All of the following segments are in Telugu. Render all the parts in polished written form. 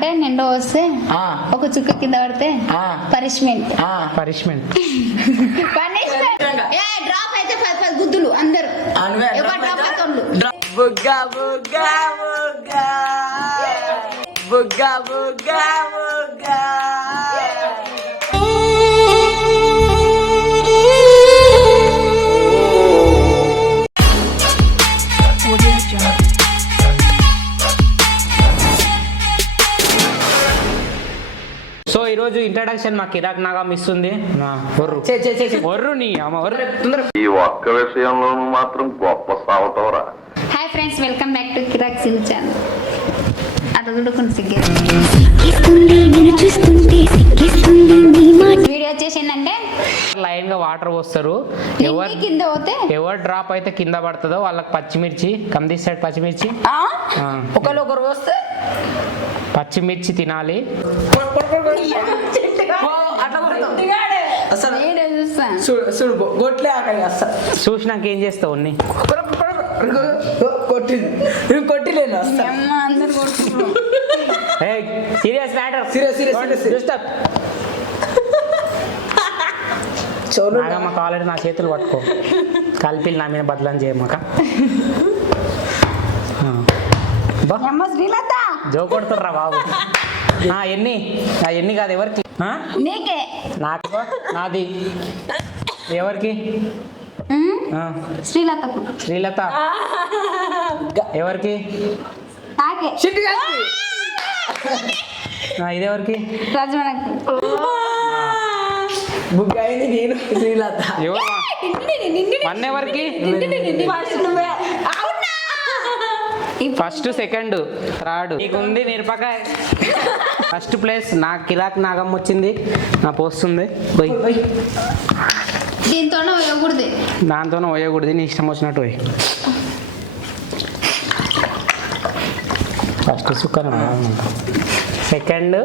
అంటే నిండు వస్తే ఒక చుక్క కింద పడితే పనిష్మెంట్ డ్రాప్ అయితే 10 గుద్దులు అందరు బుగ్గా బుగ్గా బుగ్గా బుగ్గా బుగ్గా బుగ్గా. సో ఈరోజు ఇంట్రడక్షన్ మా కిరాక్ నాగా మిస్ ఉంది. ఈ ఒక్క విషయంలోనూ మాత్రం గొప్ప సావటవరా. Hi friends, welcome back to కిరాక్ సిల్ ఛానల్. అట్లా చూడుకుని వీడియో వచ్చేసి ఏంటంటే లైన్ గా వాటర్ పోస్తారు. కింద పోతే ఎవరు డ్రాప్ అయితే కింద పడుతుందో వాళ్ళకి పచ్చిమిర్చి కందిస్తాడు. పచ్చిమిర్చి ఒకరు వస్తే పచ్చిమిర్చి తినాలి. చూసినాక ఏం చేస్తావు? కొట్టిలేను సీరియస్ మ్యాటర్. నాగమ్మ కావాలంటే నా చేతులు పట్టుకో. కలిపి నా మీద బదలని చేయమాక. జో కొడుతుర్రా బాబు. ఎన్ని కాదు ఎవరికి? నాకు నాది ఎవరికి? శ్రీలత ఎవరికి? ఇది ఎవరికి? బుగ్గాయింది నేను శ్రీలత. వన్ ఎవరికి? ఫస్ట్ సెకండ్ థర్డ్ నీకుంది మిరపకాయ. ఫస్ట్ ప్లేస్ నా కిరాక్ నాగమ్మ వచ్చింది. నా పోస్తుంది పోయి. దాంతోనే పోయకూడదు. నీ ఇష్టం వచ్చినట్టు పోయి. ఫస్ట్ సుక్కన సెకండ్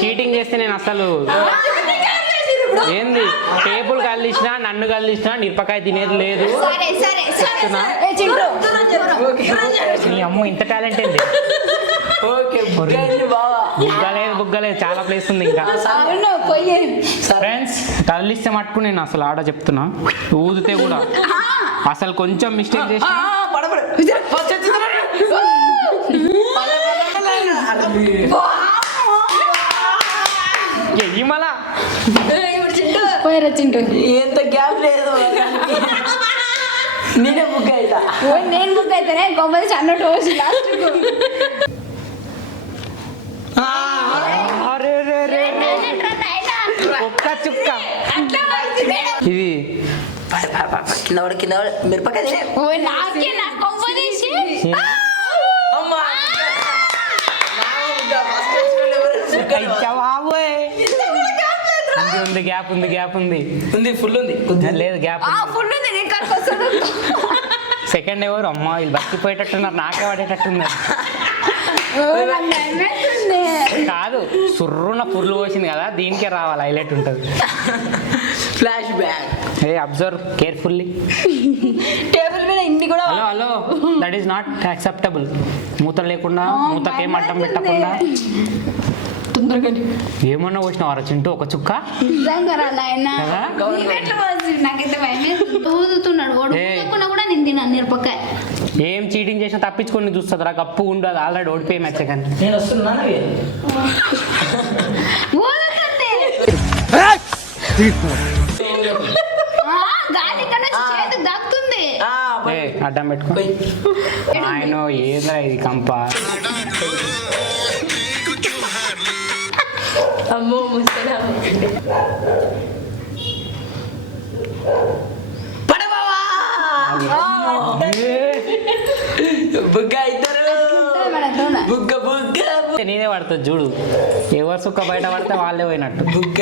చీటింగ్ చేస్తే నేను అసలు ఏంది టేబుల్ కలిసినా నన్ను కలిసినా నిరపకాయ తినేది లేదు. నీ అమ్మ ఇంత టాలెంట్ ఏంది? బుగ్గలేదు చాలా ప్లేస్ ఉంది ఇంకా. ఫ్రెండ్స్ తరలిస్తే మట్టుకు నేను అసలు ఆడ చెప్తున్నా. ఊదితే కూడా అసలు కొంచెం మిస్టేక్ చేసి మళ్ళా ఎంత గ్యాప్ లేదు. నేనే బుక్ అవుతా. నేను బుక్ అయితేనే గొప్పది అన్నట్టు ఒక్క చుక్క ఇది కింద మిరపకాయ గ్యాప్ ఉంది ఫుల్ ఉంది. లేదు గ్యాప్ సెకండ్ ఎవరు? అమ్మ వీళ్ళు బతికిపోయేటట్టున్నారు. నాకే పడేటట్టున్నారు. కాదు సుర్రున పుర్లు పోసింది కదా, దీనికే రావాలి. హైలైట్ ఉంటుంది. Flash back. Observe carefully. Table మీద ఇన్ని కూడా. Hello that is not acceptable. మూత లేకుండా మూతకేం అడ్డం పెట్టకుండా ఏమన్నా పోసినవారా చింటూ? ఒక చుక్క ఏం చీటింగ్ చేసినా తప్పించుకొని చూస్తుంది. నాకు అప్పు ఉండదు. ఆల్రెడీ ఓడిపోయి మ్యాచ్. కానీ నేను వస్తున్నాను. అడ్డం పెట్టుకో. ఆయన ఏదా ఇది కంప. అమ్మో బుగ్గ ఇద్దరు బుగ్గ నేనే పడుతుంది చూడు. ఎవరు సుక్క బయట పడితే వాళ్ళే పోయినట్టు. బుగ్గ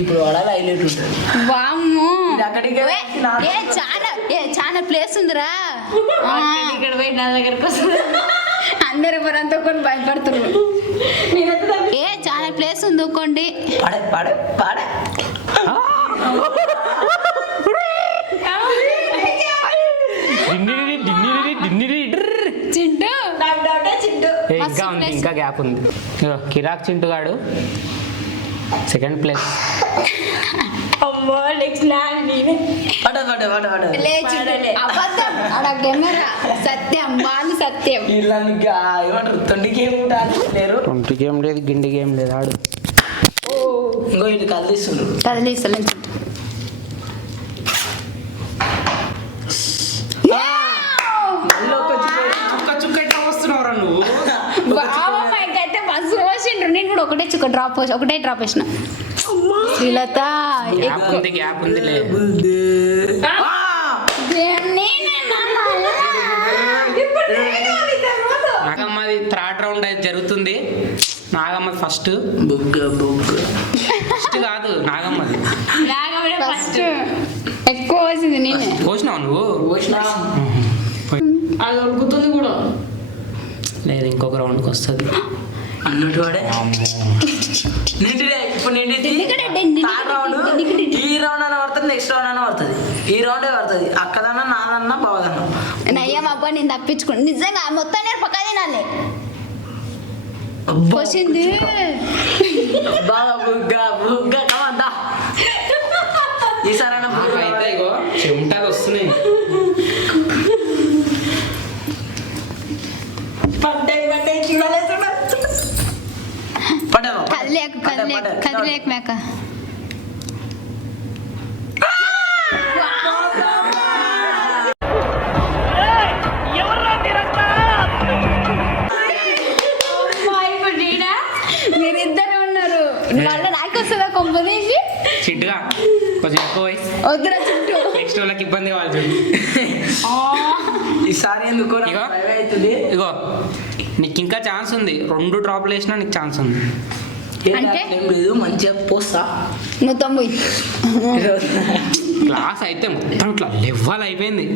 ఇప్పుడు వాడాలి హైలైట్ ఉంటుంది. వామ్మో ఇది అక్కడికే ఏ, చాలా ప్లేస్ ఉందిరా ఇక్కడ పోయి నా దగ్గరకు వస్తుంది. అందరు ఎవరంతా కొన్ని భయపడుతున్నారు. చాలా ప్లేస్ ఉంది ఊకోండి. పాడే పాడే పాడే చింటూ ఇంకా ఉంది, ఇంకా గ్యాప్ ఉంది. ఇగో కిరాక్ చింటు గాడు సెకండ్ ప్లేస్. అమ్మో నెక్స్ట్ నా నేనే పాడే పాడే పాడే పాడే అబద్ధం అక్కడ కెమెరా సత్యం బాలు సత్యం. వీళ్ళని ఏమంటారు తొండికి ఏమి లేరు. 20 గేమ్ లేదు, గిండి గేమ్ లేదు. ఆడు ఇంకో ఇది కదిలిస్తున్నారు. కదిలిస్తలే చుక్క చుక్క ఎట్లా వస్తున్నావురా నువ్వు? అయితే బస్సు పోసిండ్రు. నేను కూడా ఒకటే డ్రాప్ వేసిన. శ్రీలత గ్యాప్ ఉంది, గ్యాప్ ఉంది. లే నాగమ్మది థర్డ్ రౌండ్ అయితే జరుగుతుంది. నాగమ్మది ఫస్ట్ కాదు, నాగమ్మది ఫస్ట్ ఎక్కువ వచ్చింది నేనే. పోసినావు నువ్వు? అది ఉడుకుతుంది కూడా. లేదు, ఇంకొక రౌండ్కి వస్తుంది. అన్నట్టు వాడే నిండిడే. ఇప్పుడు నిండి థర్డ్ రౌండ్. ఈ రౌండ్ అన్న పడుతుంది, నెక్స్ట్ రౌండ్ అన్న పడుతుంది. ఈ రౌండే పడుతుంది. అక్కదన్నా నాదన్నా బావదన్నా. నయ్యం అబ్బా నేను తప్పించుకోండి నిజంగా. మొత్తం నేను పక్క తినాలి. వచ్చింది బాగా బుగ్గా బుగ్గా కమందా. ఈసారైనా అయితే ఇగో చెమటలు వస్తున్నాయి. కదిలేక మేక. మీరిద్దరు ఉన్నారు. మళ్ళీ నాకు వస్తుందా కొంపదీసి? చిట్టుగా కొంచెం ఎక్కువ వద్దురా చుట్టూ. నెక్స్ట్ వాళ్ళకి ఇబ్బంది కావాలి. ఈసారి ఎందుకు ఇగో. అవుతుంది. ఇగో నీకు ఇంకా ఛాన్స్ ఉంది. 2 డ్రాప్లు వేసినా నీకు ఛాన్స్ ఉంది. అంటే? ఏం లేదు, మంచిగా పోస్తా. నువ్వు తమ్ముయి క్లాస్ అయితే మొత్తం ఇట్లా లెవ్వల్ అయిపోయింది.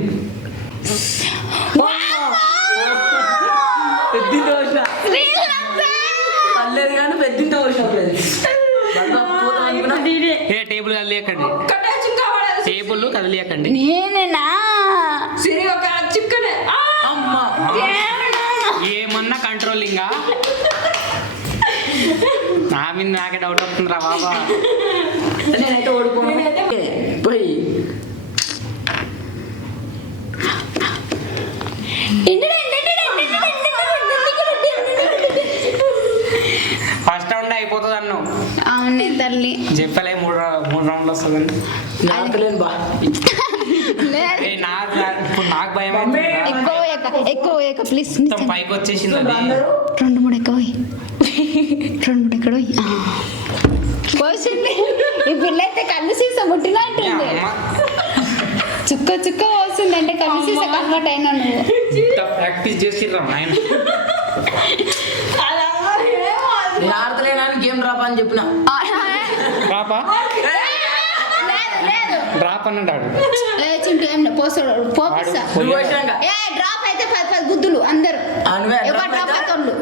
పెద్దింటి పోసిన పర్లేదు కానీ పెద్దింటి పోసిన ఏ టేబుల్ కదిలేయకండి, టేబుల్ కదిలేయకండి. నేనేనా? సిరి ఒక చిక్కనే అమ్మ ఏమన్నా కంట్రోలింగా? నా మీద నాకే డౌట్ వస్తుందిరా బాబా. నేనైతే ఓడిపోయాను. పోయి ఫస్ట్ రౌండ్ అయిపోతుంది అన్నావు. అవునే తల్లి. చెప్పలే 3 రౌండ్లు వస్తుందని. నాకలేను బా. లేదు. ఇప్పుడు నాకు భయం ఎక్కువ ప్లీజ్. మొత్తం పైకి వచ్చేసింది అది. 2-3 ఎక్కువ 2-3 ఎక్కడ పోసింది. ఈ పిల్ల అయితే కళ్ళు సీసా ముట్టినా అంటుంది. చుక్క చుక్క పోస్తుంది అంటే కళ్ళు సీసా కన్వర్ట్ అయినా నువ్వు. ప్రాక్టీస్ చేసిర్రా ఆయన. నేను ఆడతలేనని గేమ్ డ్రాప్ అని చెప్పిన. డ్రాపా? డ్రాప్ అని అంటాడు. చింటూ ఏం పోస్తాడు పోపిస్తా. నువ్వు వచ్చినాక ఏ డ్రాప్ అయితే 10 గుద్దులు అందరు.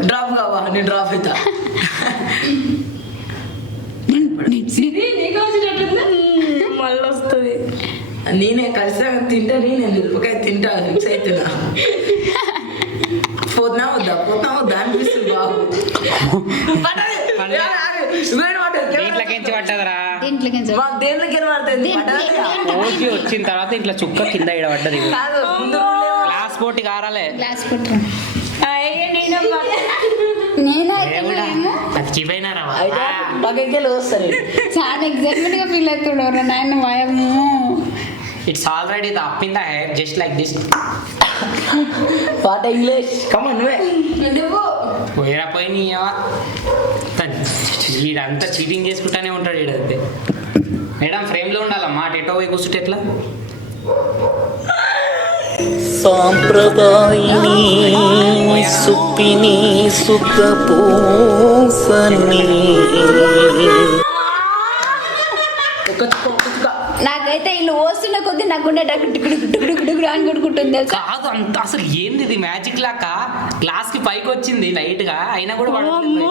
డ్రాప్ కావా? నేను డ్రాప్ అవుతా. నీకు వచ్చినట్టుంది. మళ్ళీ వస్తుంది. నేనే కలిసి తింటా. నేను మిరపకాయ తింటా. ఫిక్స్ అవుతున్నా. పోతున్నా వద్దా అనిపిస్తుంది బాబు. దీంట్లోకించి పట్టదరా? దేంట్లోకి పడుతుంది. ఓకే, వచ్చిన తర్వాత ఇట్లా చుక్క కింద ఇడ పడ్డది. కాదు ముందు గ్లాస్ పోటీ కారాలే. గ్లాస్ పెట్టు. చచ్చిపోయినారా? బకెట్కెళ్ళి వస్తారు. చాలా ఎగ్జైట్మెంట్ గా ఫీల్ అవుతున్నాడు నాయన. మాయము it's already up in the head just like this. What English come on నువ్వే పోయిరా పోయి. వీడంతా చీటింగ్ చేసుకుంటానే ఉంటాడు వీడంతే. మేడం ఫ్రేమ్లో ఉండాలమ్మా. ఎటో పోయి కూర్చుంటే ఎట్లా? సాంప్రదాయిని సుప్పిని సుఖపూసని నాకైతే ఇల్లు పోస్తున్న కొద్దీ నాకు గుండె డుగుడు అని కొడుకుంటుంది తెలుసా. కాదు అంత అసలు ఏంది ఇది మ్యాజిక్ లాక గ్లాస్ కి పైకి వచ్చింది లైట్ గా అయినా కూడా పడట్లేదు.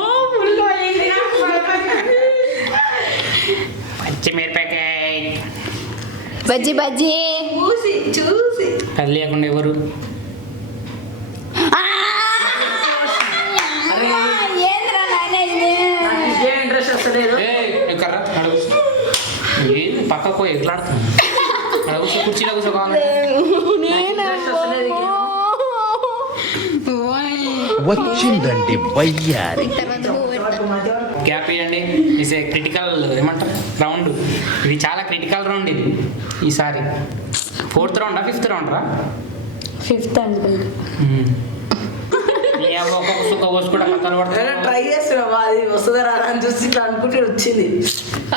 పచ్చిమిరపకాయ బజ్జీ బజ్జీ చూసి అది లేకుండా ఎవరు ఏంద్రా నాయన ఇది? ఏం ఇంట్రెస్ట్ వస్తలేదు. కర్ర అడుగు ఏంది పక్కకు పోయి ఎట్లాడుతుంది అడుగు కుర్చీలో కూర్చో కావాలి. ఇంట్రెస్ట్ వస్తలేదు. వచ్చిందండి వయ్యారి. గ్యాప్ ఇవ్వండి. ఇస్ ఏ క్రిటికల్ ఏమంటారు రౌండ్. ఇది చాలా క్రిటికల్ రౌండ్ ఇది ఈసారి. 4th రౌండా 5th రౌండ్ రా? 5th అనుకుంటా. ఒక్కొక్క సుఖ పోసి కూడా కథలు పడతారు. ట్రై చేస్తున్నా అది వస్తుందా రాదా అని చూసి ఇట్లా అనుకుంటే వచ్చింది.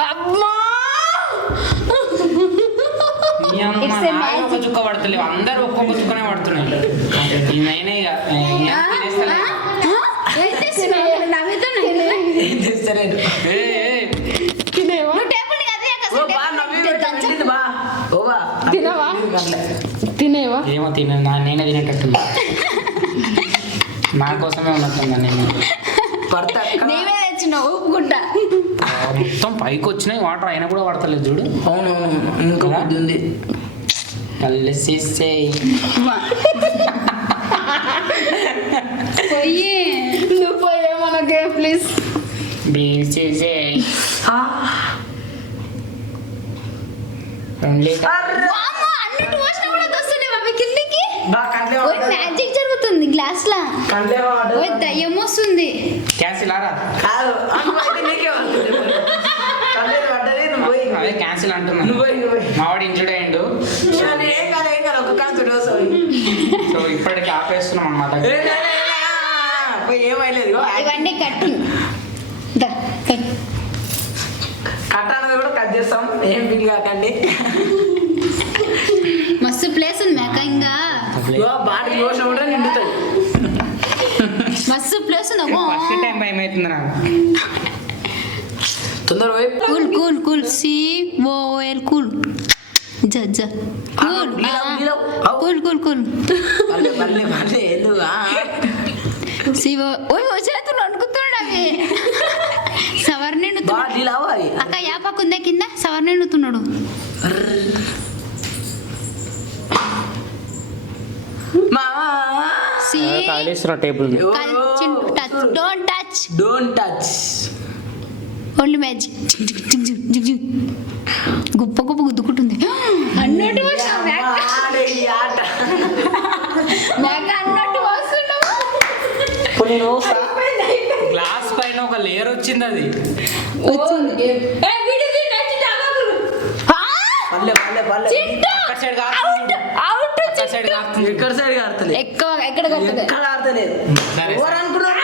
అమ్మా It's a magic. ఒక్క చుక్క పడతలేవు, అందరూ ఒక్కొక్క చుక్కనే పడుతున్నాయి. నేనే ఇక ఏం చేస్తున్నావు? నవ్వుతున్నావు. ఏం చేస్తలేదు. తినేవా నువ్వు టేబుల్ కదా ఓ బా నవ్వి పెట్టింది బా. ఓ బా తినవా తినేవా ఏమో నేనే తినేటట్టుంది. నా కోసమే ఉన్నట్టుందా నేను. భర్త నీవే తెచ్చినావు ఊపుకుంటా. మొత్తం పైకి వచ్చినాయి వాటర్ అయినా కూడా పడతలేదు చూడు. అవునవును ఇంకా కొద్ది ఉంది. మళ్ళీ చేసే పోయి నువ్వు పోయే మనకే ప్లీజ్. చేసే వామ్మో, అన్నట్టు పోసినా కూడా వస్తుంది బాబీ కిందికి. బా కంటే ఓయ్ మ్యాజిక్ జరుగుతుంది గ్లాస్ లా. కంటే ఓయ్ దయ్యం వస్తుంది. క్యాన్సిల్ ఆరా? కాదు అనుకుంటే నీకే వస్తుంది. కంటే పడ్డది నువ్వు పోయి అదే క్యాన్సిల్ అంటున్నా. నువ్వు పోయి నువ్వు పోయి. మావాడు ఇంజుడ్ అయ్యిండు. ఏం కాదు ఒక కాదు వస్తుంది. సో ఇప్పటికి ఆపేస్తున్నాం అన్నమాట. పోయి ఏమైలేదు. ఇవన్నీ కట్టింగ్ కట్ అనేది కూడా కట్ చేస్తాం. ఏం బిల్ కాకండి. మస్తు ప్లేస్ ఉంది మేక. ఇంకా బాడీ లోషన్ కూడా నిండుతుంది. మస్తు ప్లేస్ ఉంది. ఫస్ట్ టైం భయం అవుతుంది నాకు. తొందర పోయి cool cool cool C O L cool జజ్జ కూల్ కూల్ కూల్ కూల్ పల్లె పల్లె పల్లె ఎందుకు శివ ఓయ్ ఓ చేతులు అనుకుతున్నాడు అవి. సవర్ నిండుతున్నాడు. బాడీ లావాలి. అక్క యాపకు ఉందే కింద సవర్ నిండుతున్నాడు. సి తగిలిస్తున్నా table. Touch don't touch don't touch. Only magic. గుప్ప గుప్ప గుద్దుకుంటుంది అన్నట్టు అన్నట్టు వస్తున్నావు. గ్లాస్ పైన ఒక లేయర్ వచ్చింది. అది పల్లె పల్లె పల్లె అక్కడ సైడ్ కాస్తుంది. అక్కడ సైడ్ కాస్తుంది. ఎక్కడ సైడ్ ఆడుతలేదు. ఎక్కువ ఎక్కడ కట్టదు. ఎక్కడ ఆడతలేదు. సరే. ఎవరు అనుకున్నారు.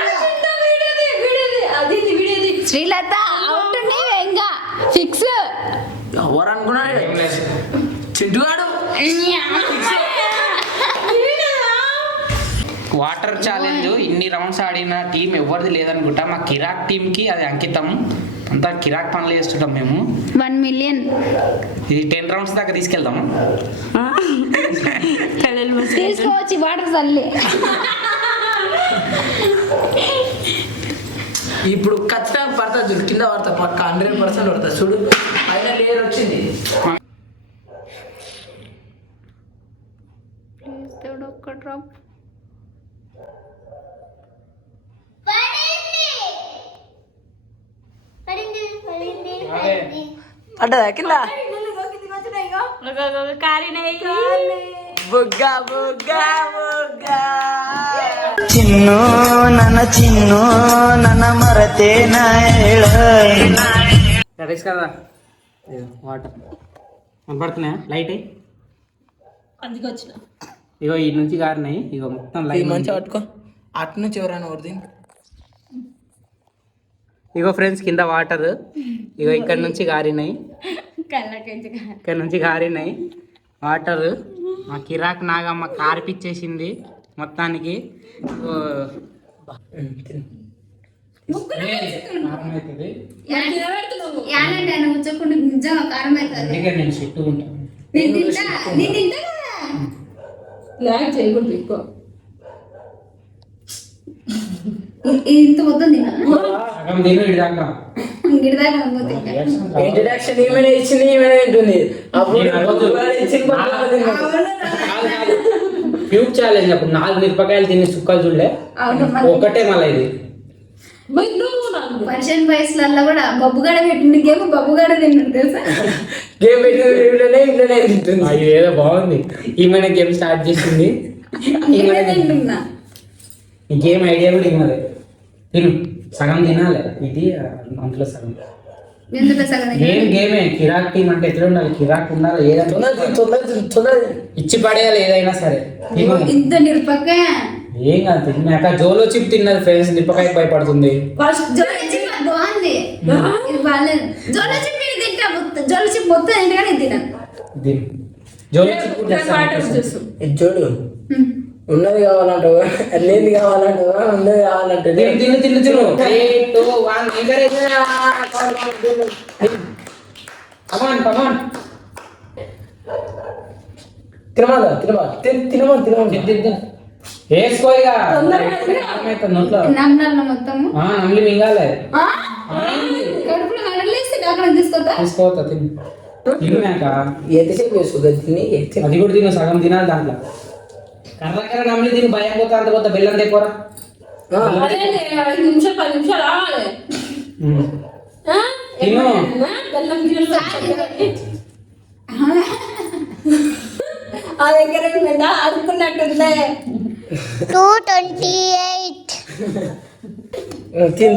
శ్రీలత అవుట్ నీవే ఇంకా ఫిక్స్. ఎవరు అనుకున్నాడు. ఏం లేదు. చింటుగాడు వాటర్ ఛాలెంజ్ ఇన్ని రౌండ్స్ ఆడిన టీం ఎవరిది లేదనుకుంటా. మా కిరాక్ టీంకి అది అంకితం. అంతా కిరాక్ పనులు చేస్తుంటాం మేము. 1 million ఇది 10 రౌండ్స్ దాకా తీసుకెళ్దాము. తీసుకోవచ్చు వాటర్ చల్లి. ఇప్పుడు ఖచ్చితంగా పడుతుంది చూడు. కింద పడతా పక్క 100% పడతా చూడు. పైన లేయర్ వచ్చింది. పడ్డదా కింద. బుగ్గ బుగ్గ బుగ్గ ಚಿನ್ನು ನನ್ನ ಮರತೇನ రైస్ కదా వాటర్ కనపడుతున్నాయా లైట్. అందుకే వచ్చిన. ఇగో ఈ నుంచి గారినాయి. ఇగో మొత్తం లైట్ మంచిగా పట్టుకో. అటు నుంచి ఎవరైనా కొడుతుంది. ఇగో ఫ్రెండ్స్ కింద వాటర్. ఇగో ఇక్కడ నుంచి గారినాయి. ఇక్కడ నుంచి గారినాయి వాటర్. మా కిరాక్ నాగమ్మ కారిపిచ్చేసింది మొత్తానికి. యానంటే ఆయన కూర్చోకుండా నిజంగా కారం అవుతుంది అందుకే నేను చెట్టు ఉంటాను. నేను తింటా కదా లాగ్ చేయకూడదు ఎక్కువ. ఇంత మొత్తం తినాలి సగం తిను ఇడిదాకా. గిడిదాకా పోతే ఇంట్రడక్షన్ ఈమెనే ఇచ్చింది, ఈమెనే తింటుంది. అప్పుడు ఇచ్చింది ఫ్యూక్ ఛాలెంజ్ అప్పుడు 4 మిరపకాయలు తిని సుక్కలు చూడలే, ఒకటే మళ్ళీ ఇది. మరి నువ్వు నాకు పర్షియన్ వయసులలో కూడా బబ్బుగాడ పెట్టింది గేమ్ బబ్బుగాడ తింటుంది తెలుసా గేమ్ పెట్టిన ఇంట్లోనే తింటుంది. అయ్యో ఏదో బాగుంది. ఈమె గేమ్ స్టార్ట్ చేసింది. ఇక్కడే తింటున్నా నీకేం ఐడియా కూడా ఇవ్వలే. తిను సగం తినాలి, ఇది అంతలో సగం. ఎందుకు సగం గేమే. కిరాక్ టీం అంటే ఎట్లా ఉండాలి? కిరాక్ ఉండాలి, ఏదైనా తొందర ఇచ్చి పడేయాలి ఏదైనా సరే. తిను. ఇంత నిరపక్క ఏం కాదు తిన్నాక జోలో చిప్ తిన్నది ఫ్రెండ్స్, నిప్పకాయ భయపడుతుంది. ఫస్ట్ జోలో చిప్ బాగుంది ఇది బాగాలేదు జోలో చిప్ నేను తింటా జోలో చిప్ మొత్తం తింటగానే తిన్నాను దీని జోలో చిప్ కూడా వాటర్ చేస్తాను. చూసు. ఇది చూడు, ఉన్నది కావాలంటావా, లేనిది కావాలంటావా, ఉన్నది కావాలంటే తిను తిను తిను తిను. 3, 2, 1 encourage. Come on, come on. తినమా తినమా తిను, తిను, తిను. వేసుకో ఇక. ఏమైతుంది నోట్లో? నమ్మనాల మొత్తము నమ్లి మింగాలి. కడుపులో నడలేస్తే అక్కడ తీసుకొస్తా తీసుకోవద్దా? తిను తిన్నాక ఎంతసేపు వేసుకో తిని అది కూడా తిను, సగం తినాలి దాంట్లో. కర్ర నమ్లి తిని భయం పోతా, అంత పోతా. బెల్లం తెపోరా. అదే 5 నిమిషాలు 10 నిమిషాలు ఆగాలి. ఆ? తిను. బెల్లం గిన్నెలో ఆ దగ్గర ఆడుకున్నట్టుందే 228.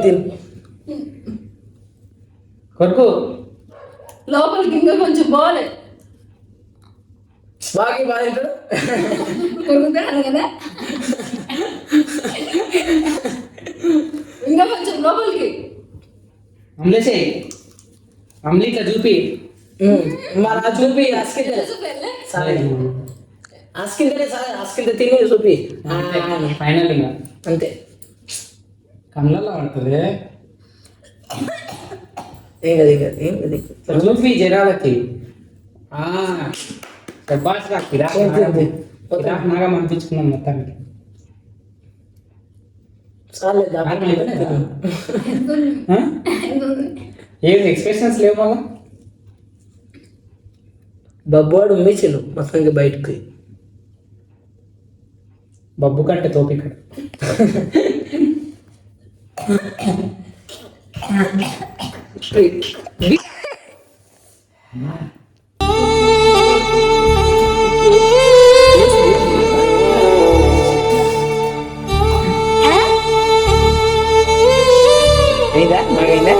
తిను కొడుకు లోపలికి ఇంకా కొంచెం పోలే. బాగా తింటాడు. కొడుకుతాడు కదా ఇంకా కొంచెం లోపలికి. అమ్లేసే అమ్లిక చూపి. మరి చూపి అస్కింటే తిని చూపి. ఫైనల్ ఇంకా అంతే. కళ్ళల్లో పడుతుంది. ఏం కదా చూపి జనాలకి. శబాష్ రా. కిరాక్ నాగా పంపించుకున్నాం మొత్తానికి. ఏం ఎక్స్ప్రెషన్స్ లేవు మళ్ళా. బబ్బువాడు ఉమ్మేసిండు మొత్తానికి బయటకు. బబ్బు కంటే తోపిక్కడ. అయిందా? బాగైందా?